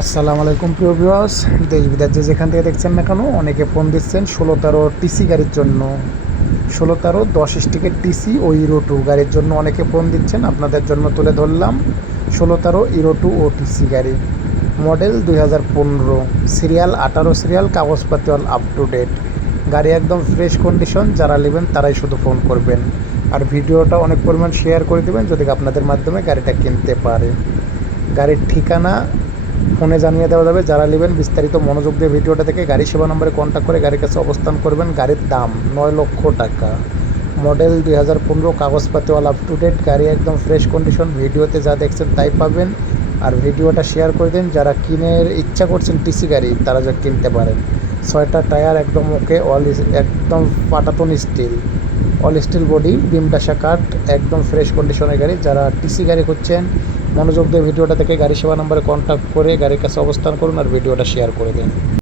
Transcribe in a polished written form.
আসসালামু আলাইকুম প্রিয় ভিউয়ার্স, দেশ বিদেশ যে যেখান থেকে দেখছেন না কেন, অনেকে ফোন দিচ্ছেন 16-13 টিসি গাড়ির জন্য। 16-13 10 স্টিকের টিসি ও ইরো 2 গাড়ির জন্য অনেকে ফোন দিচ্ছেন। আপনাদের জন্য তুলে ধরলাম 16-13 ইরো 2 ও টিসি গাড়ি। মডেল 2015, সিরিয়াল 18 সিরিয়াল, কাগজপাতি অল আপ টু ডেট। গাড়ি একদম ফ্রেশ কন্ডিশন। যারা নেবেন তারাই শুধু ফোন করবেন, আর ভিডিওটা অনেক পরিমাণ শেয়ার করে দেবেন যদি আপনাদের মাধ্যমে গাড়িটা কিনতে পারে। গাড়ির ঠিকানা ফোনে জানিয়ে দেওয়া যাবে। যারা নেবেন বিস্তারিত মনোযোগ দিয়ে ভিডিওটা দেখে গাড়ি সেবা নম্বরে কন্ট্যাক্ট করে গাড়ির কাছে অবস্থান করবেন। গাড়ির দাম 9 লক্ষ টাকা। মডেল 2015, কাগজপাতি অল আপ টু ডেট। গাড়ি একদম ফ্রেশ কন্ডিশন। ভিডিওতে যা দেখছেন তাই পাবেন। আর ভিডিওটা শেয়ার করে দিন। যারা কিনের ইচ্ছা করছেন টিসি গাড়ি, তারা যা কিনতে পারেন। 6টা টায়ার একদম ওকে, একদম পাটাতন স্টিল, অল স্টিল বডি, বিম ডাসা কাট, একদম ফ্রেশ কন্ডিশনের গাড়ি। যারা টিসি গাড়ি খুঁজছেন, মনোযোগ দিয়ে ভিডিওটা দেখে গাড়ি সেবা নম্বরে কন্ট্যাক্ট করে গাড়ির কাছে অবস্থান করুন আর ভিডিওটা শেয়ার করে দিন।